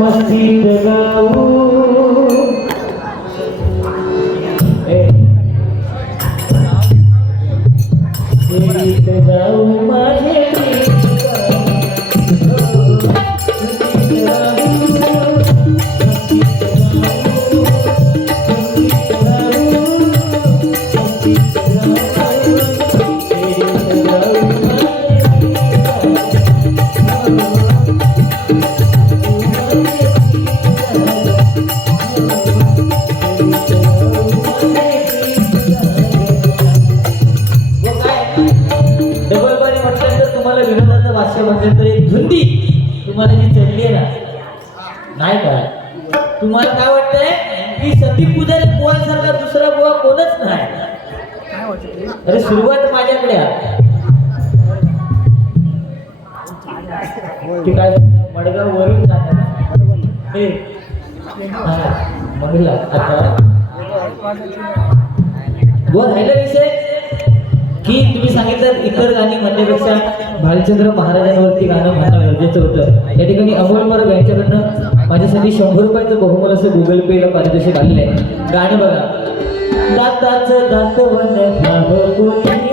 मस्तीत गाऊ गीत गाऊ माझे तुम्हाला जी चढली आहे ना नाही का तुम्हाला काय वाटतंय की सती पूजन बुवासारखा दुसरा बुवा कोणच नाही अरे सुरुवात माझ्याकडे काय मडगाव वरून जातात महिला आता बुवा राहिला विषय की तुम्ही सांगितलं इतर गाणी म्हणण्यापेक्षा भालचंद्र महाराजांवरती गाणं म्हणणं गरजेचं होतं. या ठिकाणी अमोल परब यांच्याकडनं माझ्यासाठी 100 रुपयाचं बहुमूल्य असं गुगल पेला पारितोषिक आलेलं आहे. गाणं बघा. दाताचं दातवन घ्यावं कोणी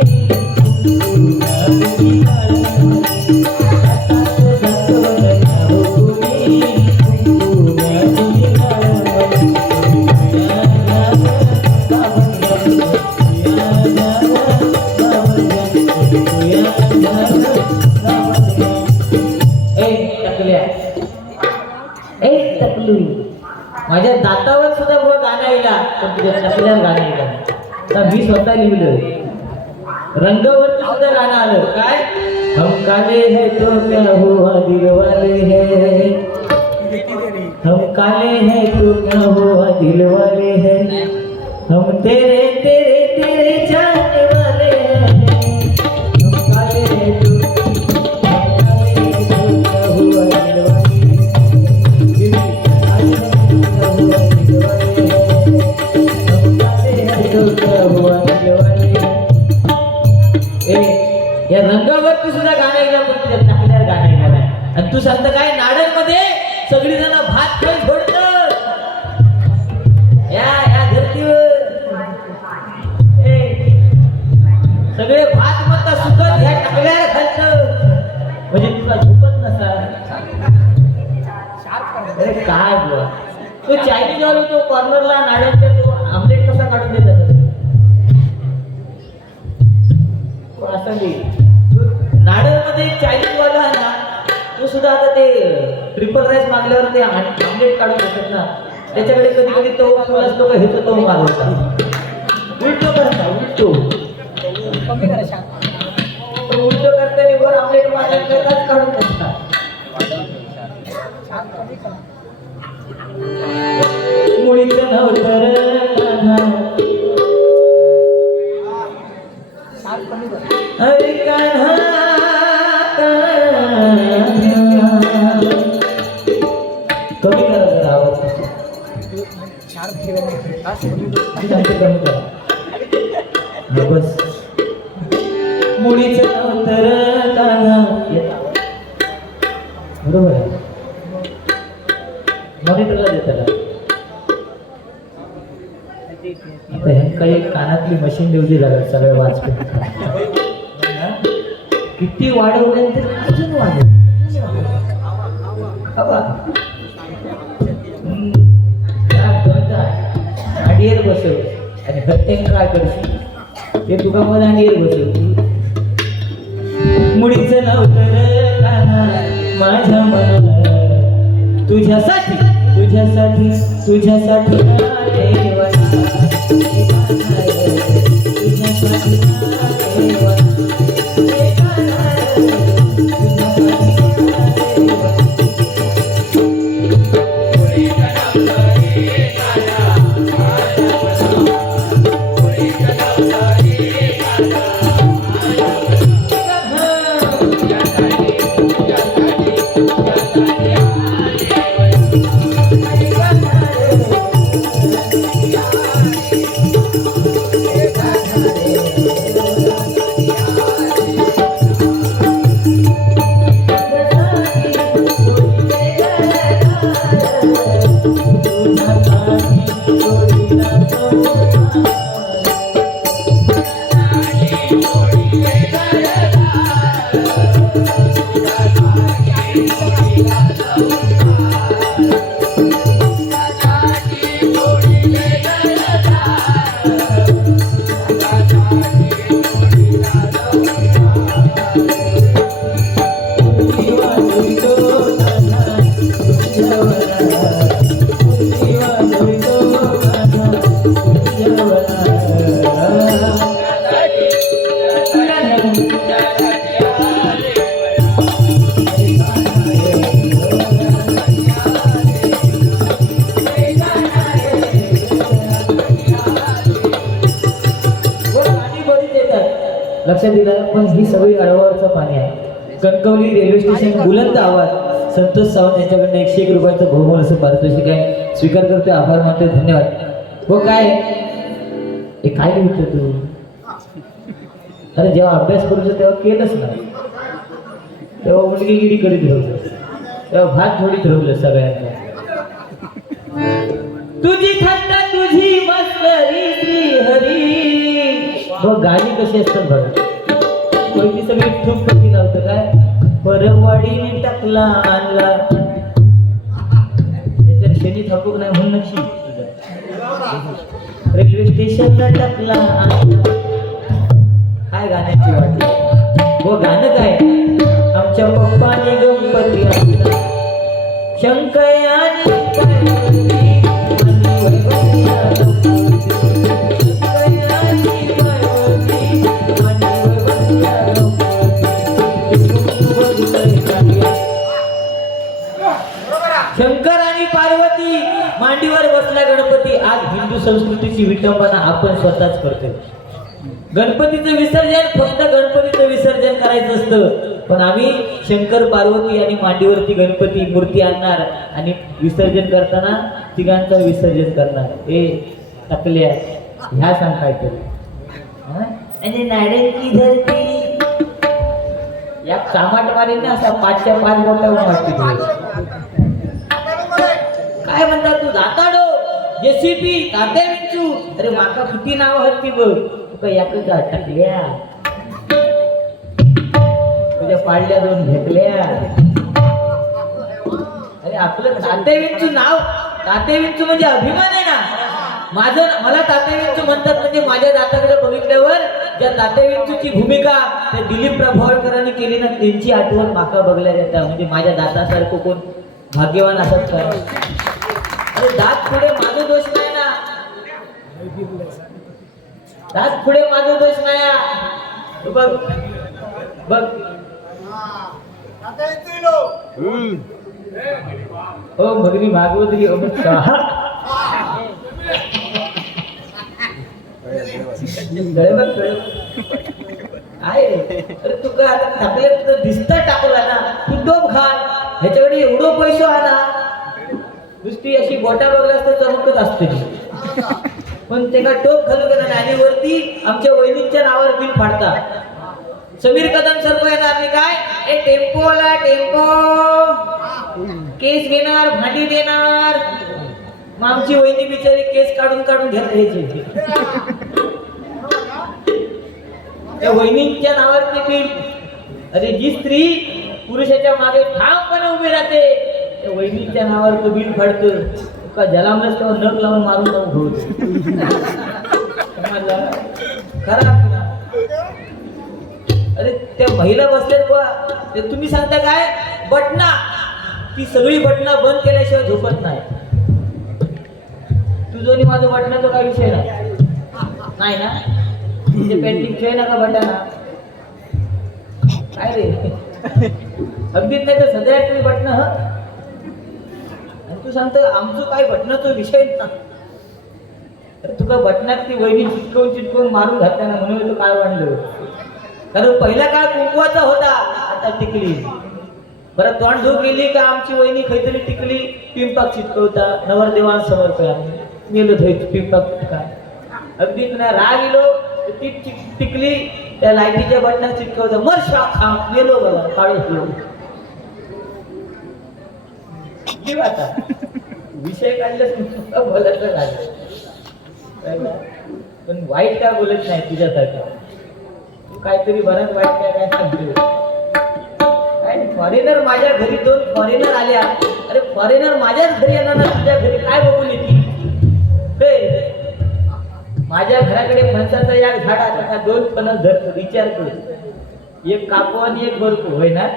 माझ्या दातावर सुद्धा बुवा गाणं येईल पण तुझ्या टकल्यावर गाणं येईल. मी स्वतः लिहिलं रंगावरती सुद्धा गाणं आलं काय हम काले है तो क्या हुआ दिल वाले है हम काले है तो क्या हुआ दिल वाले है हम तेरे तेरे तेरे जाने वाले हैं हम काले है तो या रंगावरती सुद्धा गाणं येईल पण तुझ्या टाकल्यावर गाणं येणार आहे. आणि तू सांगता काय नाडकमध्ये सगळी जण भात खाऊन फोडतात या धर्तीवर सगळे भात म्हणता सुकत ह्या टाकल्यावर खालतं म्हणजे तुला झोपत नसा अरे काय बुवा तो चायनीज वाला तो कॉर्नरला नाड्याच्या तो आमलेट कसा काढून देत नाडरमध्ये चायनीज वाला आहे ना तो सुद्धा आता ते ट्रिपल राईस मागल्यावर ते आमलेट काढून देतात ना त्याच्याकडे कधी कधी तो असतो का हे तो मागवता उलटो करता उलटो उलटो करताना वर आमलेट मागल्यावर काढून देतात मुळीच नव्हतं हरे कान्हा कमी करा जरा आवाज बस मुळीच नव्हतं कान्हा बरोबर आहे मॉनिटरला देताना आता काही कानातली मशीन देऊची लागत सगळं वाचतं किती वाढवल्यानंतर अजून वाढव दांडीवर बसव आणि हत्तेन काय करशील ते तुका मग दांडीवर बसव मुळीच नव्हतं माझ्या मनाला तुझ्यासाठी तुझ्यासाठी तुझ्यासाठी लक्षात दिलं. पण ही सगळी अडवावरचं पाणी आहे. कणकवली रेल्वे स्टेशन बुलंद आवाज संतोष सावंत यांच्याकडनं 101 रुपयाचं बहुमोल असं पारितोषिक आहे. स्वीकार करतोय, आभार मानतोय, धन्यवाद. हो काय हे काय लिहितो तू? अरे जेव्हा अभ्यास करूच तेव्हा केलंच ना, तेव्हा मुलगी गिडी करीत ठेवलं, तेव्हा भात थोडी ठेवलं सगळ्यांना. तुझी थंड तुझी मस्करी श्री हरी. बघ गाणी कशी असतात बघा. पहिली सगळी ठूक कशी लावतं काय, परवाडीने टाकला आणला, त्याच्यात शनी थापूक नाही म्हणून नक्षी. रेल्वे स्टेशनला टाकला आणला. काय गाण्याची वाटली. व गाणं काय, आमच्या पप्पाने गणपती आणला, शंकयाने पार्वती आणि वैभवती गणपती, शंकयाने पार्वती आणि वैभवती गणपती. शंकर आणि पार्वती मांडीवर बसला गणपती. आज हिंदू संस्कृतीची विटंबना आपण स्वतःच करतोय. गणपतीचं विसर्जन फक्त गणपतीचं विसर्जन करायचं असतं, पण आम्ही शंकर पार्वती आणि मांडीवरती गणपती मूर्ती आणणार आणि विसर्जन करताना तिघांचं विसर्जन करणार. हे टाकल्या ह्या सांग काय तरी नाड्यांची धरती या कामाट मारीन ना असा 5च्या 5 बोटावून वाटते. काय म्हणतात तू दाताडो जेसीबी तात्या विंचू. अरे माका किती नाव आहेत ती बघ. तुका याकच टाकल्या, तुझ्या पाडल्या 2 घेतल्या. अरे आपलं तात्या विंचू नाव, तात्या विंचू म्हणजे अभिमान आहे ना. मला तात्या विंचू म्हणतात म्हणजे माझ्या दाताकडे बघितल्यावर ज्या तात्या विंचूची भूमिका त्या दिलीप प्रभावळकरांनी केली ना, त्यांची आठवण माका बघल्या जातात. म्हणजे माझ्या दातासारखं कोण भाग्यवान असत काय. अरे दात पुढे माझा दोष नाही ना, दात पुढे माझा दोष नाही. बघ बघ हो भगनी भागवतरी अमित शहा आहे. अरे तुका आता टाकले दिसता टाकला ना, तू डोब घाल. ह्याच्याकडे एवढं पैसे आहे ना, नुसती अशी बोटा बघला असतं चमकत असते, पण ते का टोप घालू गेला. आणि वरती आमच्या वहिनीच्या नावावर बिल फाडतात. समीर कदम सर्व येणार नाही काय, ए टेम्पोला टेम्पो केस घेणार, भांडी देणार. मग आमची वहिनी बिचारी केस काढून काढून घेत राहायची. त्या वहिनीच्या नावावरती बिल. अरे जी स्त्री पुरुषाच्या मागे ठामपणे उभी राहते, त्या वहिनीच्या नावावर तो बिल फाडतं. का जलामलच तेव्हा नख लावून मारून जाऊन घेऊ. खरा अरे त्या महिला बसल्यात बा, ते तुम्ही सांगता काय बटना, ती सगळी बटना बंद केल्याशिवाय झोपत नाही. तुझं आणि माझं बटनाचा काय विषय नाही ना. तुझे पेंटिंग खेळ नका बटना काय रे. अगदीच नाही तर सध्या तुम्ही बटन. तू सांगतो आमचं काय बटनाचा विषय ना. तुका बटनात ती वहिनी चिटकवून चिटकवून मारून घातल्याना म्हणून तू काय वाढलं. कारण पहिला काळ कुंकवाचा होता, आता टिकली. बरं तोंड धुवून गेली का आमची वहिनी काहीतरी टिकली पिंपाक चिटकवता. नवरदेवान समर्पया मेलो धुईत पिंपाक काय अगदी तुला राग गेलो ती टिकली त्या लाईटीच्या बटनात चिटकवता. मर शाखा मेलो बघा काळी आता विषय काढला बोलत नाही, पण वाईट काय बोलत नाही तुझ्यासारखं. तू काहीतरी बरंच वाईट काय काय सांगतो काय. फॉरेनर माझ्या घरी 2 फॉरेनर आल्या. अरे फॉरेनर माझ्याच घरी येणार ना, तुझ्या घरी काय बघून येतील? माझ्या घराकडे फणसाचा या झाडाचा 2 फणस धरतो, विचार कर. एक कापू आणि एक बरकू, होय ना?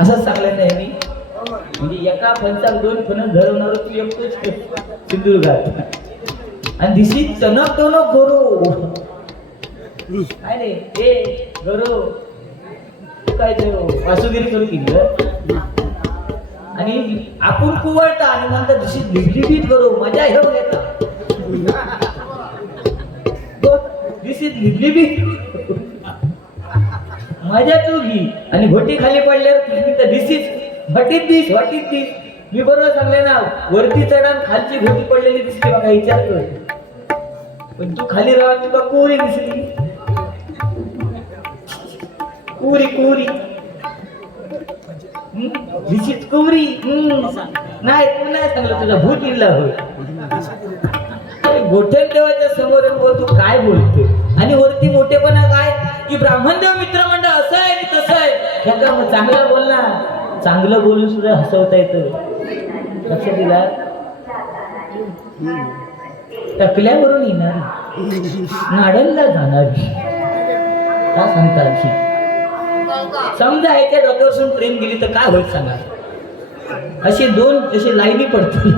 असंच सांगलं नाही मी. म्हणजे एका फणसाला 2 फणस धरवणार तू एकटोच सिंधुदुर्गात. आणि दिशी चणक टणक गोरो काय रे ए गोरो काय ते वासुगिरी करू की आणि आपण कुवळता आणि म्हणतात दिशी लिबलिबीत करू मजा घेऊन येतात. दिशी लिबलिबीत मजा तू घी आणि घोटी खाली पडल्यावर दिसीच भटीत दिस. मी बरोबर सांगले ना, वरती चढान खालची घोटी पडलेली दिसते बघा, विचार कर. पण तू खाली राहा तुका कोरी दिसली, कुरी दिशीच कुरी. नाही तू नाही सांगलं, तुझा भूत इल्ला होय. गोठ्यात देवाच्या समोर तू काय बोलतोय? आणि वरती मोठेपणा काय की ब्राह्मणदेव मित्रमंडळ असं आहे आणि तसं आहे. ह्या मग चांगलं बोल ना, चांगलं बोलून सुद्धा हसवता येतं. लक्ष दिला? टकल्यावरून येणारी नाडलला जाणारी का सांगतात? समजा ह्याच्या डोक्यावरून ट्रेन गेली तर काय होईल सांगा? असे 2 जसे लाईनी पडतील.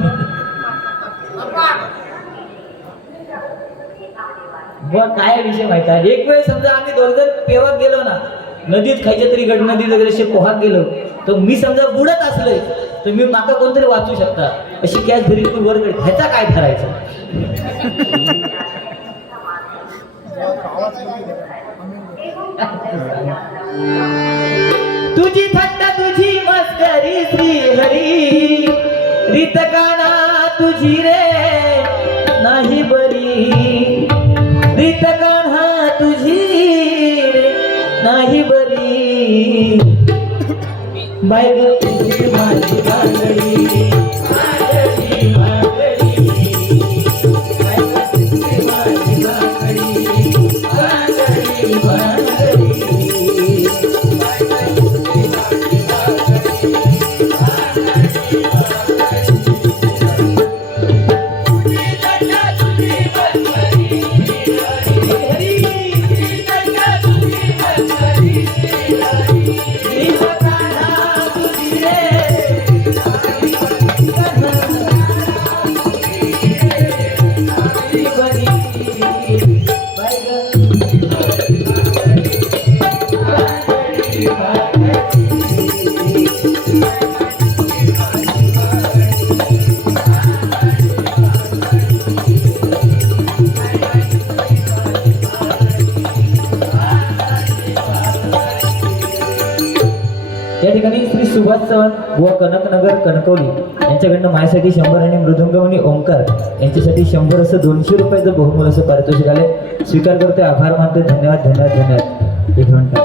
काय विषय माहिती आहे? एक वेळ समजा आम्ही 2 जण पेवात गेलो ना, नदीत खायच्या तरी गड नदीत वगैरे असे पोहात गेलो, तर मी समजा बुडत असलोय तर मी माका कोणतरी वाचू शकता. अशी कॅच धरी तू वर ह्याचा काय ठरायचं? तुझी थट्टा तुझी मस्करी श्री हरी, रीत गाना तुझी रे नाही बरी, रीत गाना तुझी रे नाही बरी. बाय ग तुझी माझी बांगडी, बांगडी बांगडी, बाय ग तुझी माझी बांगडी, बांगडी बांगडी. या ठिकाणी श्री सुभाष चव्हाण व कनकनगर कणकवली यांच्याकडनं माझ्यासाठी 100 आणि मृदुंगमणी ओंकार यांच्यासाठी 100 असं 200 रुपयाचं बहुमूल्य असं पारितोषिक आले. स्वीकार करते, आभार मानते. धन्यवाद धन्यवाद धन्यवाद. 1 मिनिट.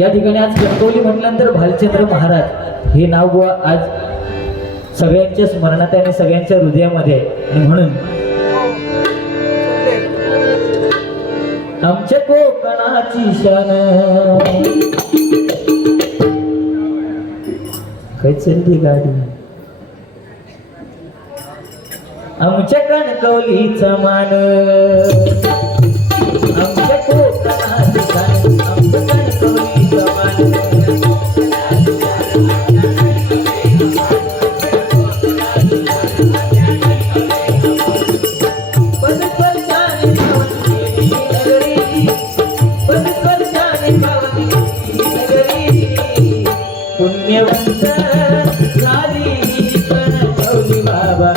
या ठिकाणी आज कणकवली म्हटल्यानंतर भालचंद्र महाराज हे नाव बुवा आज सगळ्यांच्या स्मरणात आहे आणि सगळ्यांच्या हृदयामध्ये आहे. आणि म्हणून आमच्या कोकणाची शान कैचली गाडी, आमच्या कणकवलीचा मान, आमच्या कोकणाची शान, आमच्या कणकवलीचा मान. पुण्यवंत झाली कणकवली बाबा,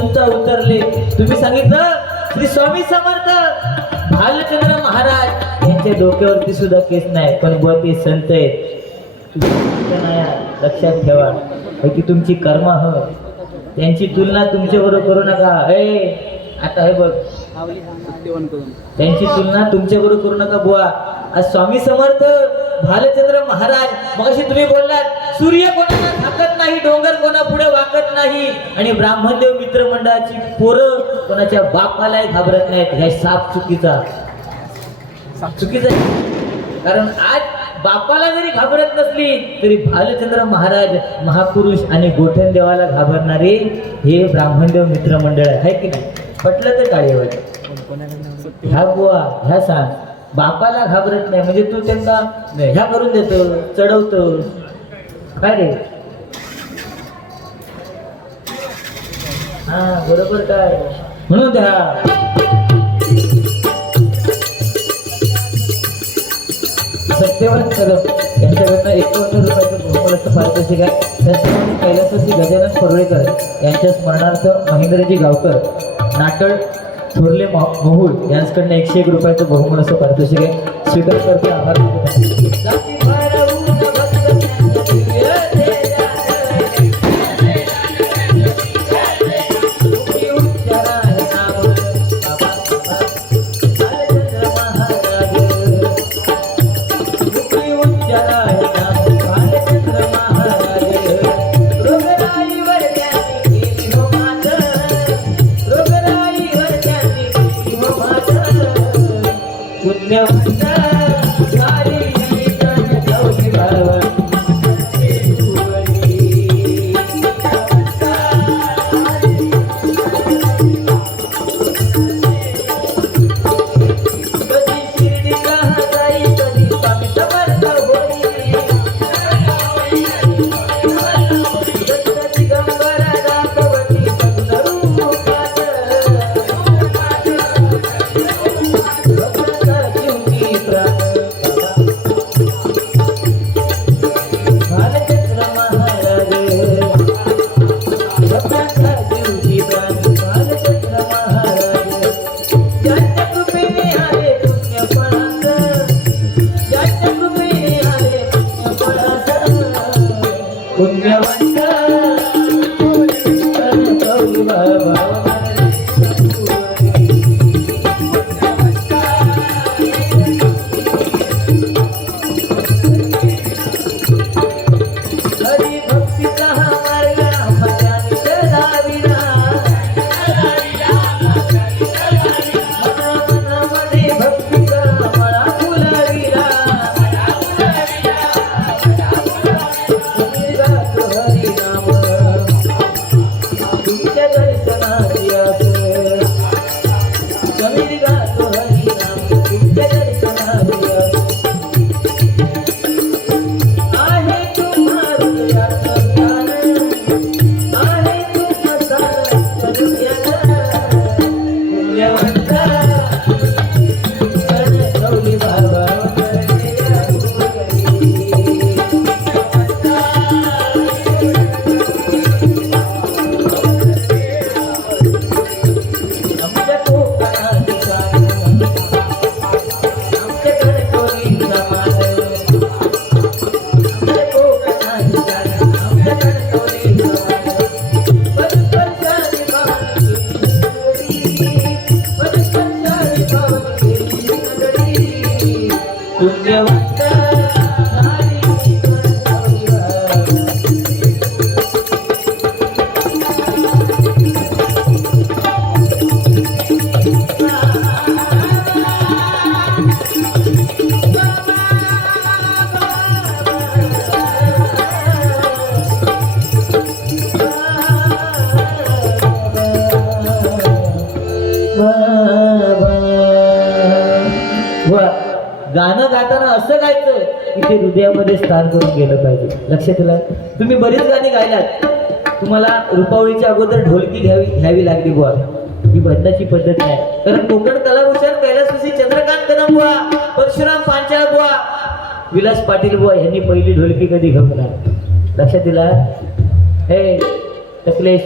संत अवतरले. तुम्ही सांगितलं श्री स्वामी समर्थ भालचंद्र महाराज यांच्या डोक्यावरती सुद्धा केस नाही, पण बुवा ते संत आहेत. नाही, लक्षात ठेवा की तुमची कर्म ह त्यांची तुलना तुमच्याबरोबर करू नका. आता हे बघ, त्यांची तुलना तुमच्याबरोबर करू नका बुवा. आज स्वामी समर्थ भालचंद्र महाराज, मगाशी तुम्ही बोललात सूर्य कोणाला झाकत नाही, डोंगर कोणा पुढे वाकत नाही, आणि ब्राह्मणदेव मित्रमंडळाची पोरं कोणाच्या बापालाही घाबरत नाहीत. ह्या साप चुकीचा आहे. कारण आज बापाला जरी घाबरत नसली तरी भालचंद्र महाराज महापुरुष आणि गोठण देवाला घाबरणारे हे ब्राह्मणदेव मित्रमंडळ आहे की नाही? पटलं तर टाळीवर ह्या बुवा ह्या सांग. बापाला घाबरत नाही म्हणजे तू त्यांना ह्या करून देतो, चढवतो काय रे? हा बरोबर काय म्हणून द्या. सत्यवान कदम यांच्याकडनं 51 रुपयाचं बहुमूल्य पारितोषिक आहे. त्याचप्रमाणे कैलासवासी गजानन परुळेकर यांच्या स्मरणार्थ महेंद्रजी गावकर नाटळ थोरले महूल यांच्याकडनं 101 रुपयाचं बहुमूल्य पारितोषिक आहे. स्वीकार करते. आभार. गाणं गाताना असं गायचं की ते हृदयामध्ये स्थान करून गेलं पाहिजे. लक्षात आलं? तुम्ही बरीच गाणी गायलात, तुम्हाला रुपावळीच्या अगोदर ढोलकी घ्यावी लागली बुवा. ही बदलाची पद्धत नाही. कारण कोकण कलाभूषण कैलासवासी चंद्रकांत कदम बुवा, परशुराम पांचाळ बुवा, विलास पाटील बुवा यांनी पहिली ढोलकी कधी घमला. लक्षात दिला? हे टकलेश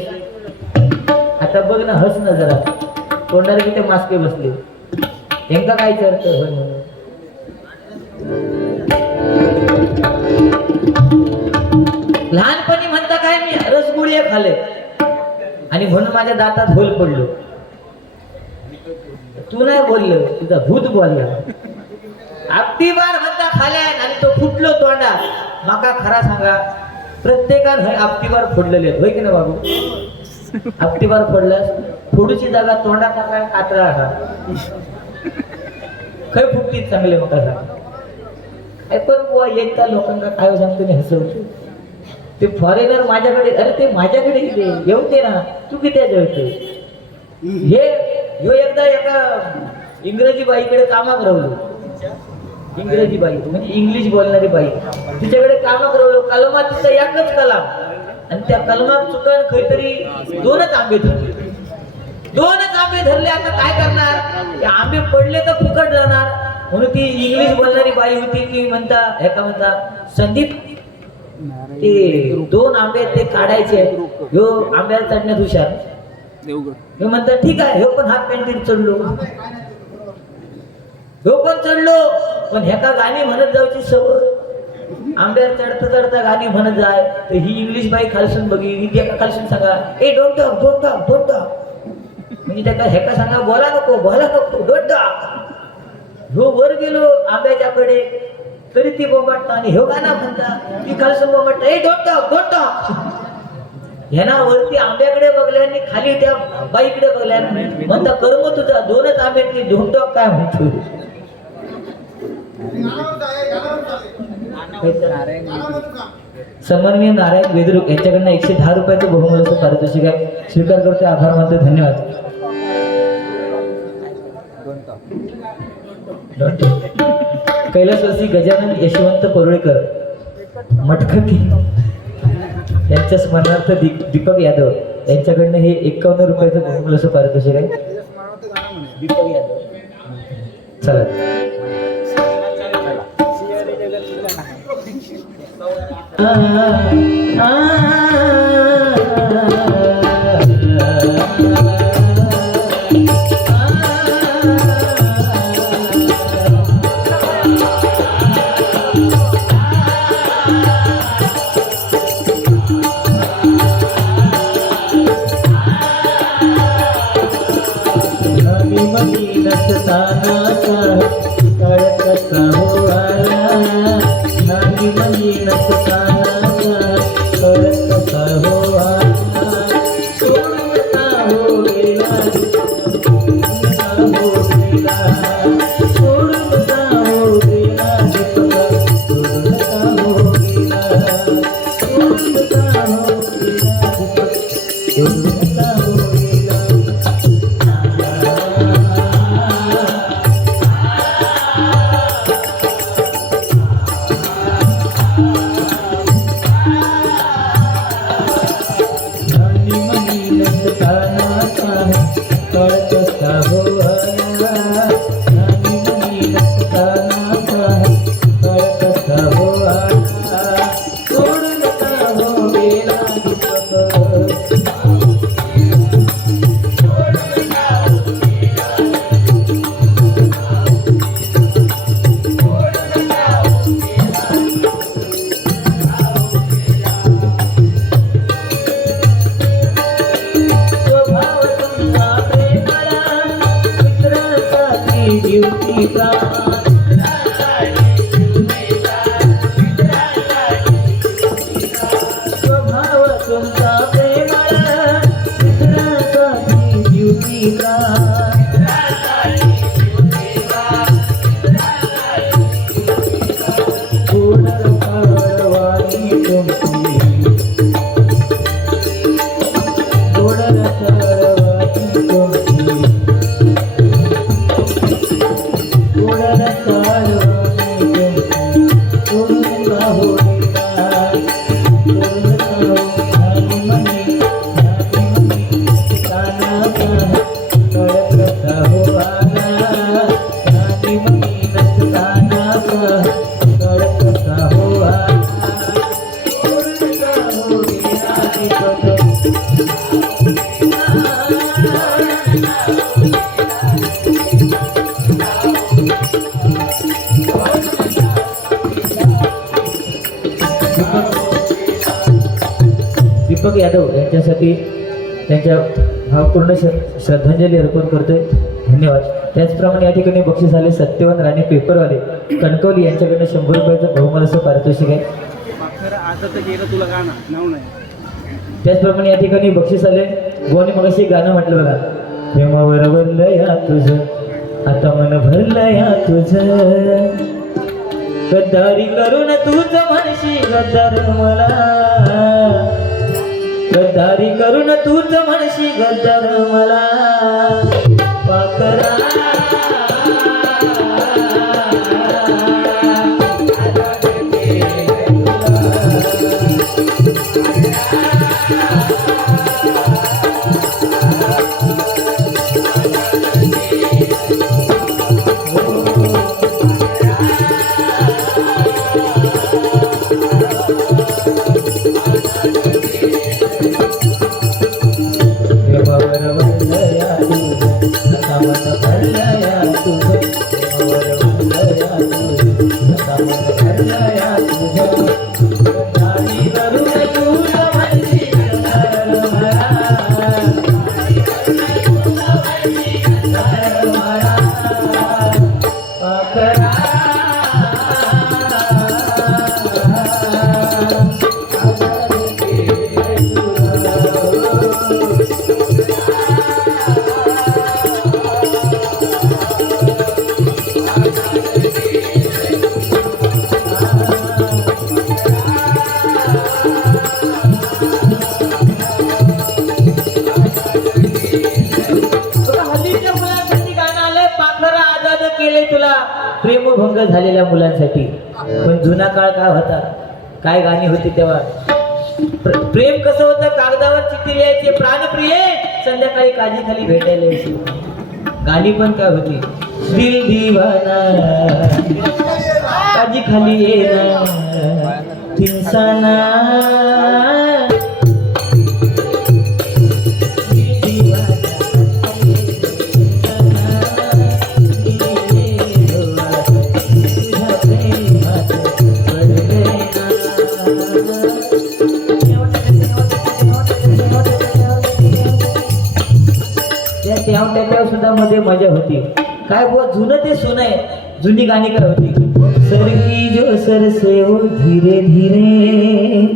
आता बघ ना, हस ना जरा, तोंडाला किती मास्के बसले, यांका काय विचारत होय म्हणून. लहानपणी म्हणता काय मी रसगुळे खाल्ले आणि म्हणून माझ्या दातात होल पडलो. तू नाही बोललो, तुझा भूत बोलला. आपटी बार म्हणता खाल्यान आणि तो फुटलो तोंडा. माका खरा सांगा, प्रत्येकान हय आपटी बार फोडलेले होय की ना बाबू. आपटी बार फोडल्यास फोडूची जागा तोंडा टाकाय कातळा खय फुटती चांगले मका सांग. पण बुवा एकदा लोकांना काय सांगतो मी हसवतो. ते फॉरेनर माझ्याकडे, अरे ते माझ्याकडे येऊते ना, तू किती जेवते. हे एकदा एका इंग्रजी बाईकडे कामाक राहिलो. इंग्रजी बाई म्हणजे इंग्लिश बोलणारी बाई, तिच्याकडे कामाक राहिलो. कलमात तिचा एकच कलम आणि त्या कलमात चुकन काहीतरी दोनच आंबे धरले. दोनच आंबे धरले. आता काय करणार, ते आंबे पडले तर फुकट जाणार. म्हणून ती इंग्लिश बोलणारी बाई होती ती म्हणता, म्हणता संदीप ते 2 आंबे ते काढायचे, ह्यो आंब्याला चढण्यात हुशार. मी म्हणता ठीक आहे, ह्यो पण हाफ पॅन्टीत चढलो, ह्यो पण चढलो. पण ह्याका गाणी म्हणत जाऊची सवय. आंब्यावर चढता चढता गाणी म्हणत जाय. तर ही इंग्लिश बाई खालसून बघी, ही एका खालसून सांगा, ए don't talk don't talk don't talk. म्हणजे त्याका ह्याका सांगा बोला नको डोंट टॉक. ह्यो वर गेलो आंब्याच्याकडे तरी ती बोंबाटता आणि ह्यो गाणं म्हणता, ती खालसून बोंबाटता, ए डोंट टॉक. ह्याना वरती आंब्याकडे बघल्याने खाली त्या बाईकडे बघल्याने म्हणता, कर्म तुझा 2च आंब्यातली डोंट टॉक काय म्हणतो. सन्माननीय नारायण वेद्रुक यांच्याकडनं 110 रुपयाचं बहुमूल्याचं पारितोषिक आहे. स्वीकार करते, आभार मानते, धन्यवाद. कैलासवासी गजानन यशवंत परुळेकर मटखटी यांच्या स्मरणार्थ दीपक यादव यांच्याकडनं हे 51 रुपयाचं बहुमूल्याचं पारितोषिक आहे. दीपक यादव चला. Ah दीपक यादव यांच्यासाठी त्यांच्या भावपूर्ण श्रद्धांजली अर्पण करतोय. धन्यवाद. त्याचप्रमाणे या ठिकाणी बक्षीस आले सत्यवान राणे पेपरवाले कणकवली यांच्याकडनं 100 रुपयाचं बहुमान असं पारितोषिक आहे. त्याचप्रमाणे या ठिकाणी बक्षीस आले गोवाने मगाशी गाणं म्हटलं बघा, प्रेमावर भरलं या तुझं आता मन भरलं या तुझं, गद्दारी करून तूच म्हणशी गद्दार मला, गद्दारी करून तूच म्हणशी गद्दार मला पाखरा. प्रेमभंग झालेल्या मुलांसाठी. पण जुना काळ काय होता, काय गाणी होती तेव्हा. प्रेम कसं होतं, कागदावर चिठ्ठी लिहायची प्राणप्रिय, संध्याकाळी काजी खाली भेटायला यायची. गाणी पण काय होती, दिल दीवाना काजी खाली येना तिनसाना, त्याच्यावर सुद्धा मध्ये मजा होती. काय बुवा जुनं ते सोनं आहे. जुनी गाणी काय होती, सरकी जो सर से वो धीरे धीरे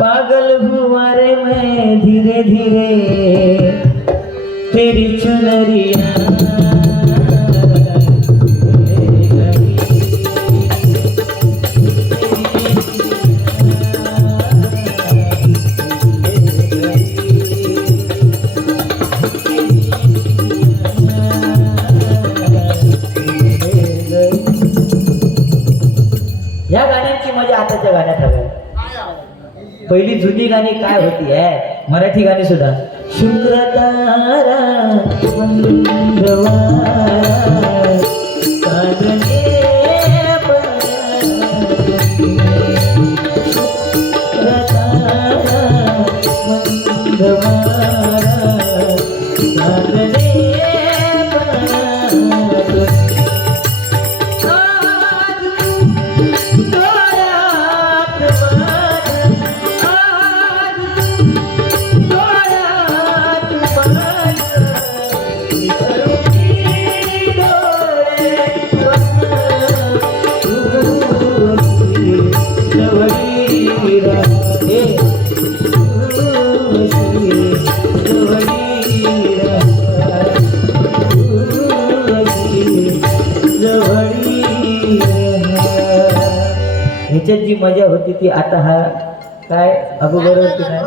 पागल हुआ रे मैं धीरे धीरे तेरी चुनरिया. या गाण्यांची मजा आताच्या गाण्यात हवी. पहिली जुनी गाणी काय होती आहे, मराठी गाणी सुद्धा. शुक्रतारा ह्याच्यात जी मजा होती ती आता हा काय अगोदर होती नाही.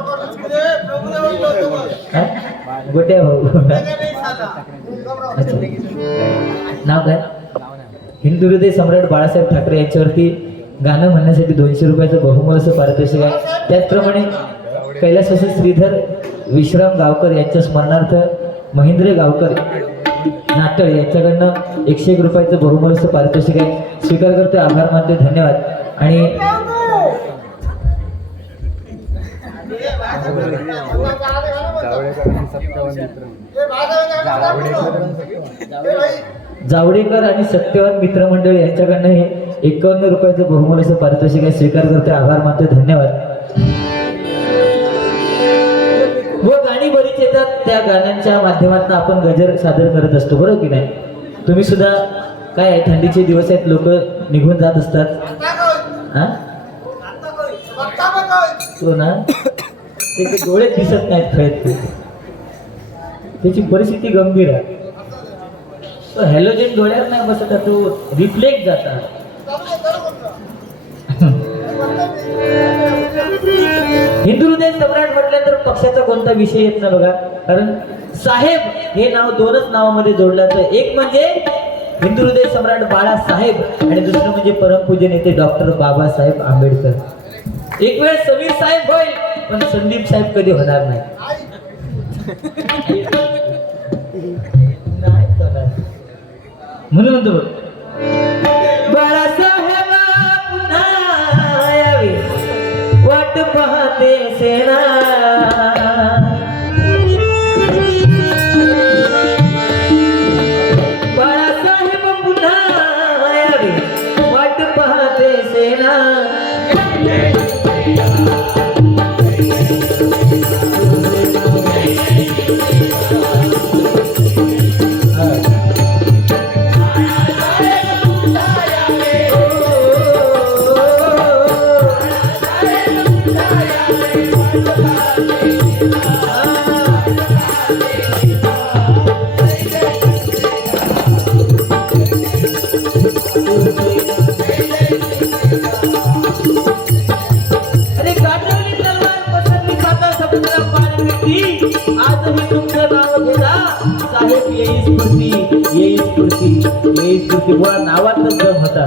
गोट्या भाऊ नाव काय, हिंदू हृदय सम्राट बाळासाहेब ठाकरे यांच्यावरती गाणं म्हणण्यासाठी 200 रुपयाचं बहुमोल असं पारितोषिक आहे. त्याचप्रमाणे कैलासवासी श्रीधर विश्राम गावकर यांच्या स्मरणार्थ महेंद्र गावकर नाटळ यांच्याकडनं 101 रुपयाचं बहुमोल असं पारितोषिक आहे. स्वीकार करतोय, आभार मानतोय, धन्यवाद. आणि जावडेकर आणि सत्यवान मित्रमंडळ यांच्याकडनं हे 51 रुपयाचं बहुमूल्य पारितोषिक आहे. स्वीकार करते, आभार मानते, धन्यवाद. त्या गाण्यांच्या माध्यमातून आपण गजर सादर करत असतो, बरोबर की नाही? तुम्ही सुद्धा काय आहे, थंडीचे दिवस आहेत, लोक निघून जात असतात. हा तो ना ते डोळे दिसत नाहीत खळत, त्याची परिस्थिती गंभीर आहे. तो हॅलोजन डोळ्यावर नाही बसत, तो रिफ्लेक्ट जाता. हिंदू हृदय सम्राट म्हटल्यानंतर पक्षाचा कोणता विषय येत नाही बघा. कारण साहेब हे नाव दोनच नावामध्ये जोडलं तर, एक म्हणजे हिंदू हृदय सम्राट बाळासाहेब आणि दुसरं म्हणजे परमपूज्य नेते डॉक्टर बाबासाहेब आंबेडकर. एक वेळ समीर साहेब होईल पण संदीप साहेब कधी होणार नाही. म्हणून म्हणतो बाळासाहेब पुन्हा यावे वाट पाहते सेना. बाळासाहेब पुन्हा यावे वाट पाहते सेना. आज मी तुमचं नाव घेला साहेब, येई स्फूर्ती येई स्फूर्ती येई स्फूर्ती. बुवा नावातच दम होता,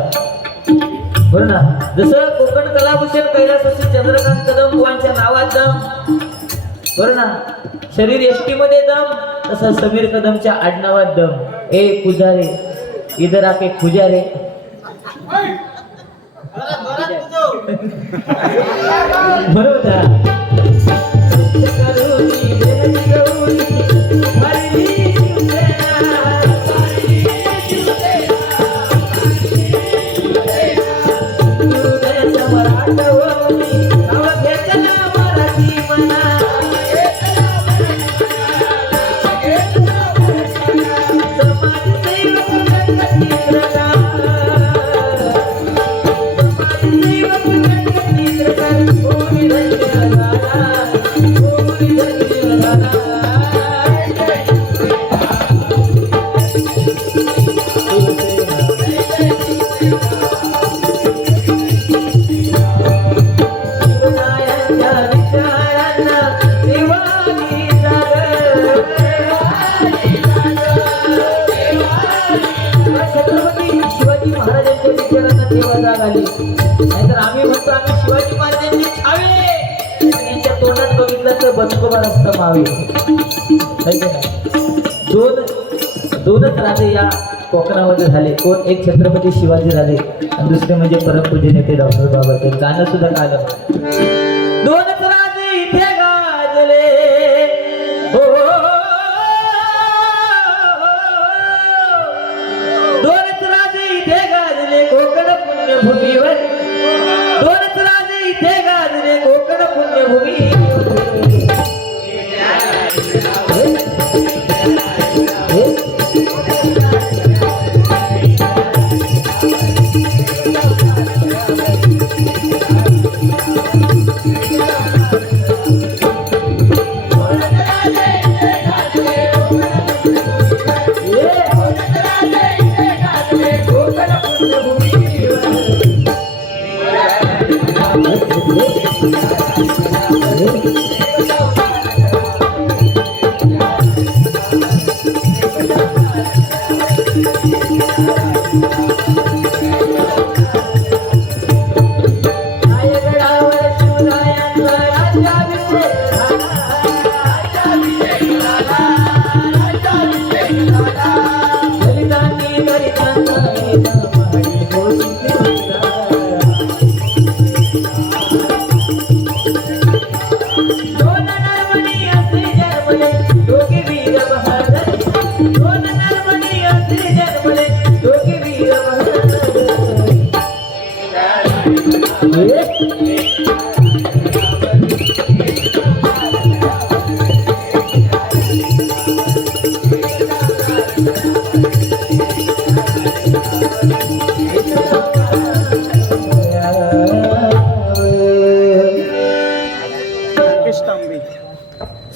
बरं ना. जसं कोकण कलाभूषण कैलासवासी चंद्रकांत कदम बुवांच्या नावात दम, बरं ना. शरीर एसटी मध्ये दम, तसं समीर कदमच्या आडनावात दम. ए पुजारे इधर आके पुजारे. बरोबर. नाहीतर आम्ही म्हणतो आम्ही शिवाजी महाराजांची छावे, यांच्या तोंडात बघितलं तर बंदकोबा रस्ता मावे. दोनच राजे या कोकणामध्ये झाले. कोण? एक छत्रपती शिवाजी राजे आणि दुसरे म्हणजे परमपूज्य नेते डॉक्टर बाबासाहेब. गाणं सुद्धा काढलं. दोनच राजे इथे गाजले हो, दोनच राजे इथे गाजले कोकण पुण्यभूमीवर. दोनच राजे इथे गाजले कोकण पुण्यभूमी.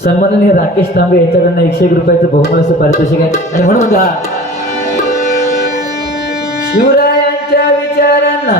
सन्माननीय राकेश तांबे यांच्याकडनं 101 रुपयाचं बहुमान असं पारितोषिक आहे. आणि म्हणून का शिवरायांच्या विचारांना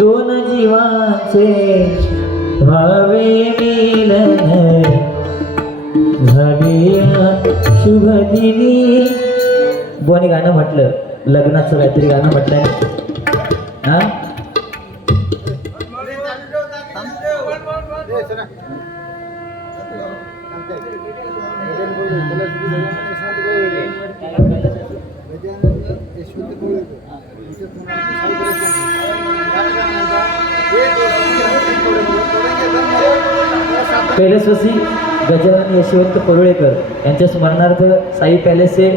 दोन जीवांचे भावे मिलन झाले शुभ दिनी. बोनी गाणं म्हटलं, लग्नाचं काहीतरी गाणं म्हटलंय हा. कैलासवासी गजानन यशवंत परुळेकर यांच्या स्मरणार्थ साई पॅलेसचे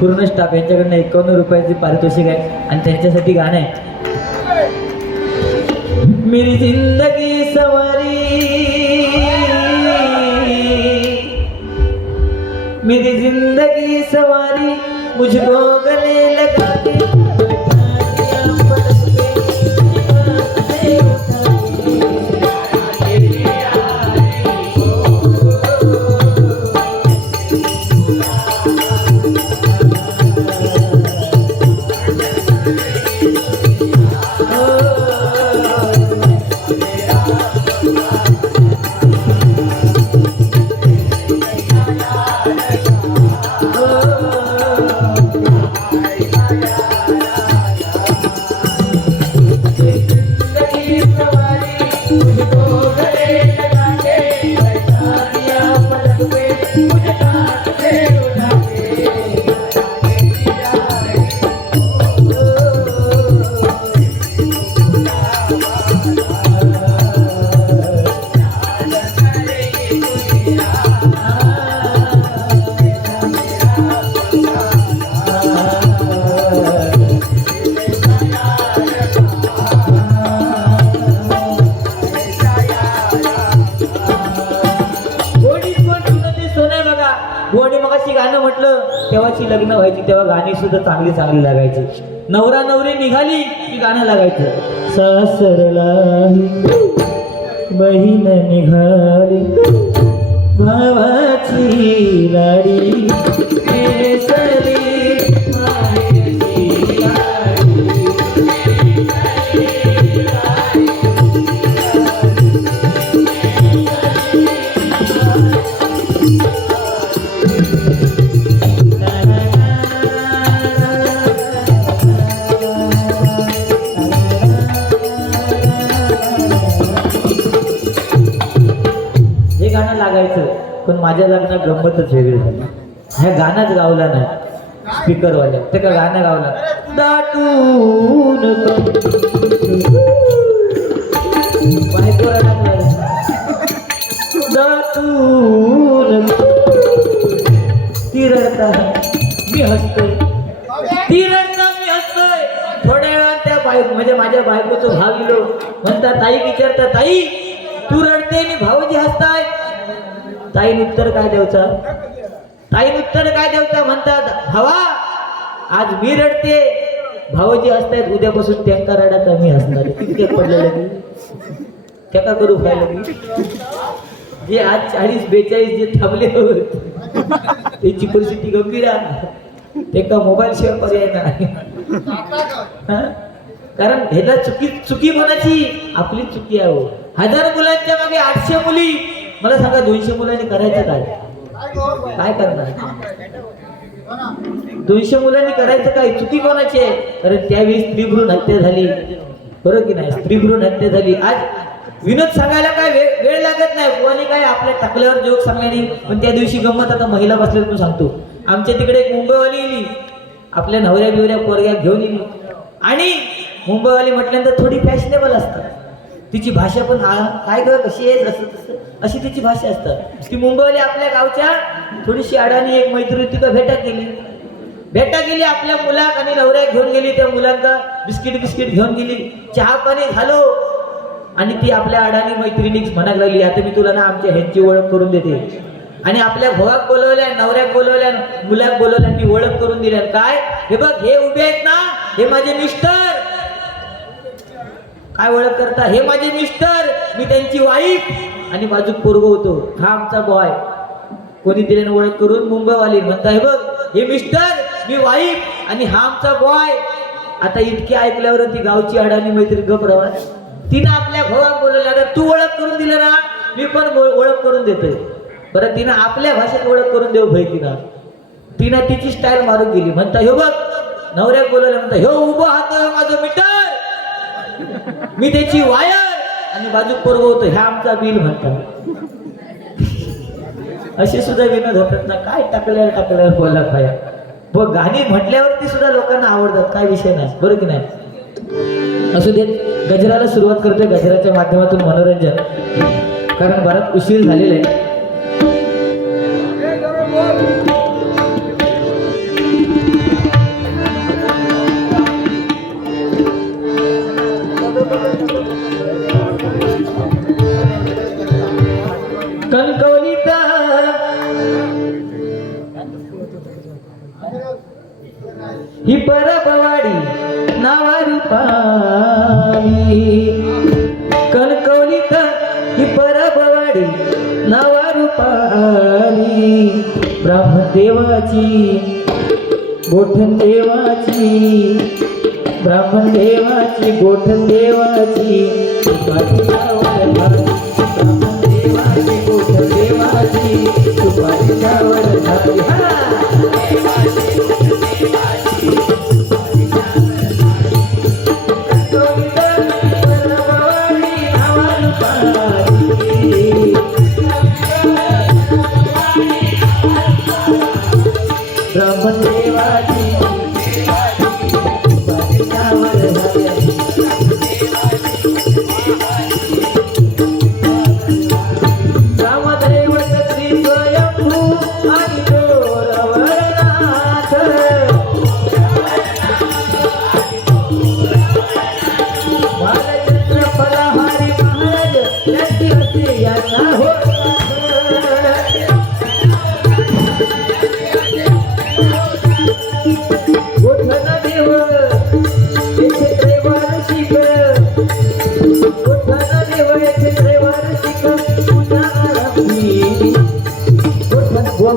पूर्ण स्टाफ यांच्याकडनं 51 रुपयाची पारितोषिक आहे. आणि त्यांच्यासाठी गाणं आहे मेरी जिंदगी सवारी, मेरी जिंदगी सवारी मुझको गले लगा के गोडी मगाशी गाणं म्हटलं तेव्हाची लग्न व्हायची, तेव्हा गाणी सुद्धा चांगली चांगली लागायची. नवरा नवरी निघाली की गाणं लागायचं. सासरला बहीण निघाली भावाची लाडी केसरी लागायचं. पण माझ्या लग्नात गंमतच वेगळी झाली. ह्या गाणंच गावला नाही स्पीकरवाल्या, ते का गाणं गावला दाटून दाटून ती रडता मी हसतोय, ती रडता मी हसतोय. थोड्या वेळात त्या म्हणजे माझ्या बायकोचं भाव लिहिलो म्हणता. ताई विचारता, ताई तू रडते मी भाऊजी हसताय. ताईन उत्तर काय द्यायचा? ताईन उत्तर काय द्यायचं? म्हणतात, भावा आज मी रडते भाऊजी हसतायत, उद्यापासून त्यांना रडायचा मी हसणार. किती पडलेलं मी त्या करू पाहिलं मी जे आज 40-42 जे थांबले त्याची परिस्थिती गंभीर आहे. ते का मोबाईल शिवाय पर्याय नाही. कारण ह्याला चुकी कोणाची? आपली चुकी आहे. 1000 मुलांच्या मागे 800 मुली. मला सांगा 200 मुलांनी करायचं काय करणार? 200 मुलांनी करायचं काय? चुकी कोणाची आहे? कारण त्यावेळी स्त्री भ्रूण हत्या झाली, बरोबर की नाही? स्त्री भ्रूण हत्या झाली. आज विनोद सांगायला काय वेळ लागत नाही. कोणी काय आपल्या टाकल्यावर जोक सांगण्याने. पण त्या दिवशी गंमत, आता महिला बसल्या तू सांगतो. आमच्या तिकडे एक मुंबईवाली येईल, आपल्या नवऱ्या बिवऱ्या पोरग्या घेऊन येईल. आणि मुंबईवाली म्हटल्यानंतर थोडी फॅशनेबल असतात. तिची भाषा पण काय ग कशी आहे असं तसं अशी तिची भाषा असतात. ती मुंबईवाली आपल्या गावच्या थोडीशी अडाणी एक मैत्रीण तिथं भेटा गेली आपल्या मुलाक आणि नवऱ्या घेऊन गेली. त्या मुलांना बिस्किट घेऊन गेली. चहा पाणी झालो आणि ती आपल्या अडाणी मैत्रिणीच म्हणायला लागली, आता मी तुला ना आमच्या ह्यांची ओळख करून देते. आणि आपल्या भावाक बोलवल्या, नवऱ्याक बोलवल्या, मुलाक बोलवल्या, ती ओळख करून दिल्या. काय हे बघ, हे उभे आहेत ना, हे माझे मिस्टर. काय ओळख करता? हे माझे मिस्टर, मी त्यांची वाईफ आणि बाजूक पोरगो होतो, हा आमचा बॉय. कोणी दिल्यानं ओळख करून? मुंबईवाली. म्हणता, हे बघ, हे मिस्टर, मी वाईफ आणि हा आमचा बॉय. आता इतके ऐकल्यावर ती गावची अडाणी मैत्रीण गप रवा. तिनं आपल्या भावाक बोलवल्या, आता तू ओळख करून दिलं ना, मी पण ओळख करून देतोय. बरं, तिनं आपल्या भाषेत ओळख करून देऊ भाई. तिनं तिची स्टाईल मारून गेली. म्हणता, हे बघ, नवऱ्याक बोलवलं. म्हणता, हे उभं हात माझं मीटर, मी त्याची वायर आणि बाजू पोरगो होतो, ह्या आमचा बिल. म्हणतात असे सुद्धा विनोद होतात ना. काय टाकल्यावर बोला पाया. व गाणी म्हटल्यावरती सुद्धा लोकांना आवडतात, काय विषय नाही, बरोबर की नाही? असू देत, गजराला सुरुवात करतोय. गजराच्या माध्यमातून मनोरंजन, कारण बराच उशीर झालेला आहे. कणकवलीचा ही परबवाडी नावारू पाणी. कणकवलीचा ही परबवाडी नावारू पाणी. ब्राह्मदेवाची गोठण देवाची, ब्राह्मण देवाची गोठण देवाची.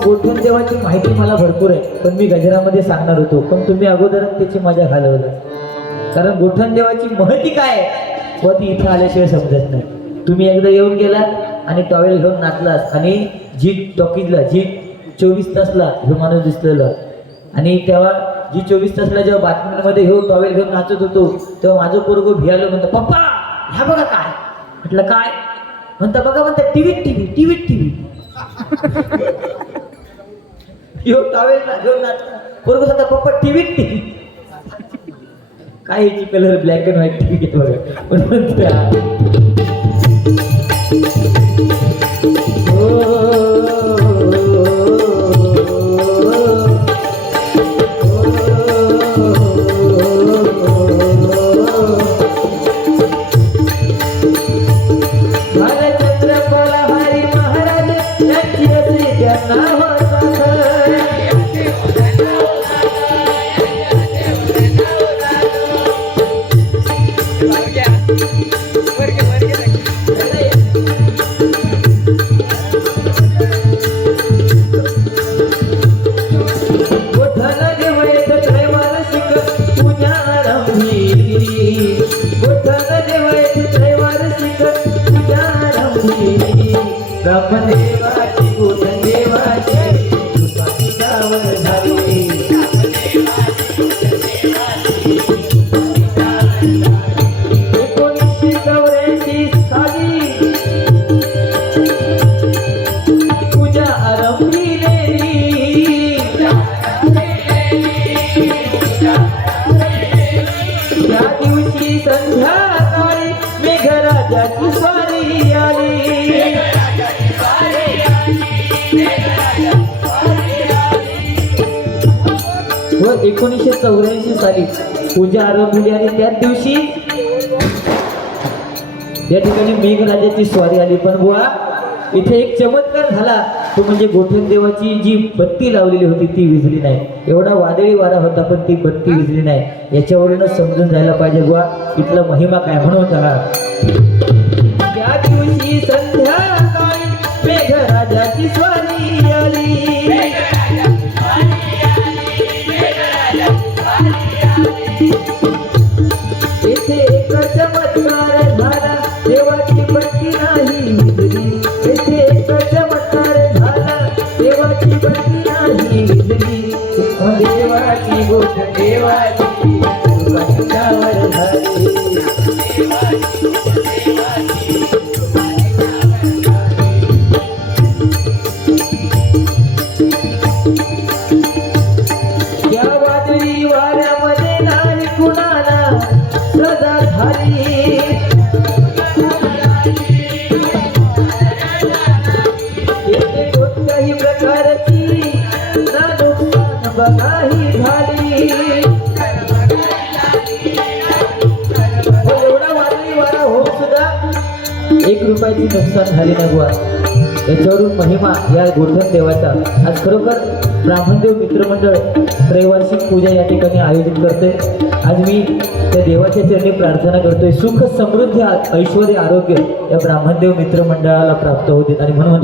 गोठण देवाची माहिती मला भरपूर आहे, पण मी गजरामध्ये सांगणार होतो, पण तुम्ही अगोदरच त्याची मजा घालवलं. कारण गोठण देवाची महती काय व ती इथं आल्याशिवाय समजत नाही. तुम्ही एकदा येऊन गेलात आणि टॉवेल घेऊन नाचलात आणि जी टॉकीजला जी 24 तासला हे माणूस दिसलेलं. आणि तेव्हा जी 24 तासला जेव्हा बातम्यांमध्ये हे टॉवेल घेऊन नाचत होतो, तेव्हा माझं पोरगो भियालो. म्हणतं, पप्पा ह्या बघा काय. म्हटलं काय? म्हणता, बघा म्हणता, टीव्ही. यो टॉवेल घेऊन नाचला. पोरगो सांगता, पप्पा टीव्ही. काय याची colour black and white TV घेतो बघा. पण म्हणतो ब्रह्मदेवाची देवाची कृपाची गावर झाली. 1984 साली पूजा आरंभिलेली. त्या दिवशी संध्याकाळी मेघराजाची स्वारी आली. व 1984 साली पूजा आरंभली आणि त्याच दिवशी या ठिकाणी मेघराजाची स्वारी आली. पण बुवा इथे एक चमत्कार झाला, तो म्हणजे गोठण देवाची जी बत्ती लावलेली होती ती विझली नाही. एवढा वादळी वारा होता पण ती बत्ती विझली नाही. याच्यावरूनच समजून जायला पाहिजे बुवा इथला महिमा काय. म्हणून त्या दिवशी संध्याकाळी मेघराजाची स्वारी आली. येथे एक चमत्कार झाला, देवाची बत्ती नाही विझली. येथे एक चमत्कार झाला, देवाची बत्ती नाही विझली. देवाची गोठ देवाची गावर झाली. या वादळी वाऱ्यामध्ये नाही कुणाला सदा झाली. येथे कोणत्याही प्रकारची ना नुकसान बघाही झाली. एवढा वादळी वारा होऊन सुद्धा 1 रुपयाची नुकसान झाली नाही बुवा. याच्यावरून महिमा या गोठण देवाचा. आज खरोखर ब्राह्मणदेव मित्रमंडळ त्रैवार्षिक पूजा या ठिकाणी आयोजित करते. आज मी त्या देवाच्या चरणी प्रार्थना करतोय, सुख समृद्धी ऐश्वर आरोग्य या ब्राह्मणदेव मित्रमंडळाला प्राप्त होते. आणि म्हणून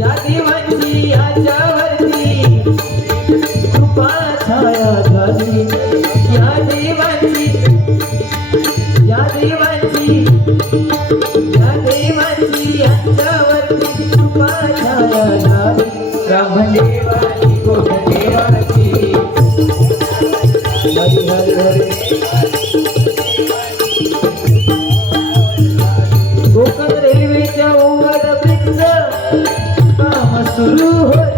या देवांची याच्यावरती कृपा छाया झाली. या देवांची या देवांची या देवांची याच्यावरती कृपा छाया झाली. ब्राह्मणदेवाची गोठण देवाची हरी हरी हरी. कोकण रेल्वेच्या ओव्हर ब्रिजच काम सुरू होत.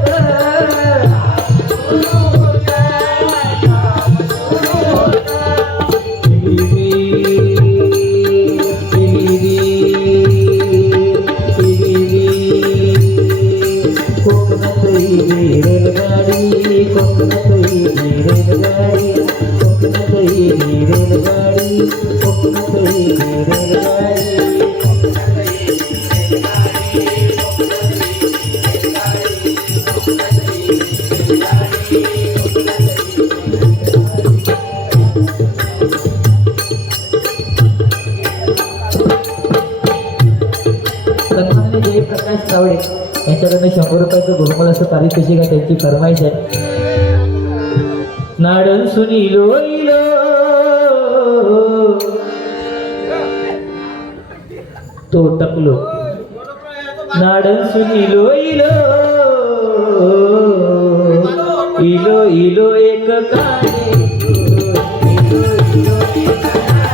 रेलगाडी कोकणातही रेलगाडी कोकणातही रेलगाडी कोकणातही रेलगाडी. सन्माननीय जयप्रकाश तावडे यांच्याकडनं 100 रुपयाचं बहुमल असं तारीख कशी काय त्यांची फरमाईश आहे. नाडन सुनीलो इलो तो टकलो. नाडन सुनीलो इलो इलो इलो एक काने इलो इलो एक काने.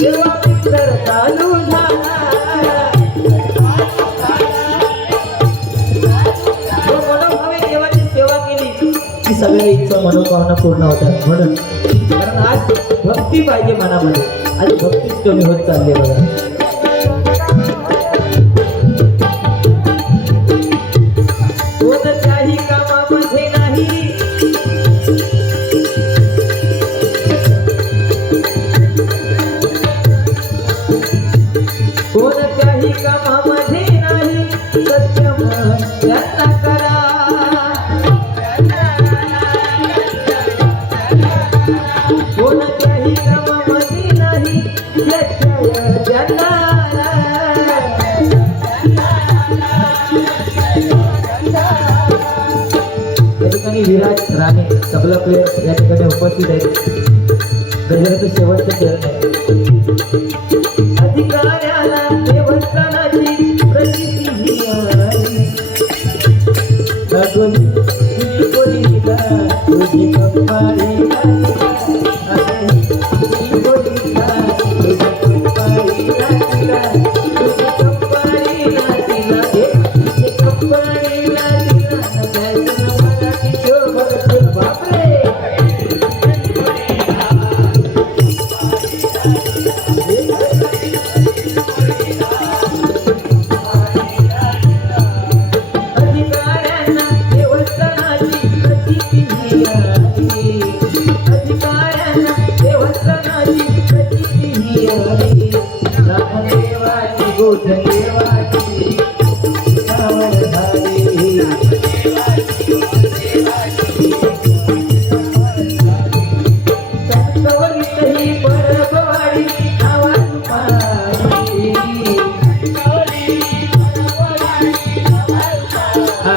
तेव्हा मिक्सर चालू झाला. जो मनोभावे देवाची सेवा केली की सगळ्या इच्छा मनोभावना पूर्ण होतात. म्हणून कारण आज भक्ती पाहिजे मनामध्ये. आज भक्तीच कमी होत चालली बघा. कोणत्याही कामामध्ये नाही कोणत्याही कामामध्ये नाही सत्यम त्यांना करा. कोणत्याही कामामध्ये नाही सत्य त्यांना. या ठिकाणी विराज राणे तबला प्लेयर या ठिकाणी उपस्थित आहेत. गजराचं शेवटचं चरण आहे. अधिकाऱ्याला देवस्थानाची प्रचिती आहे. तुझी बोलीला तुझी कपाळीला तुझी बोलीला तुझी कपाळीला तिला तुझी कपाळीला तिला तुझी कपाळीला तिला मराठी शोभत बापरे. हा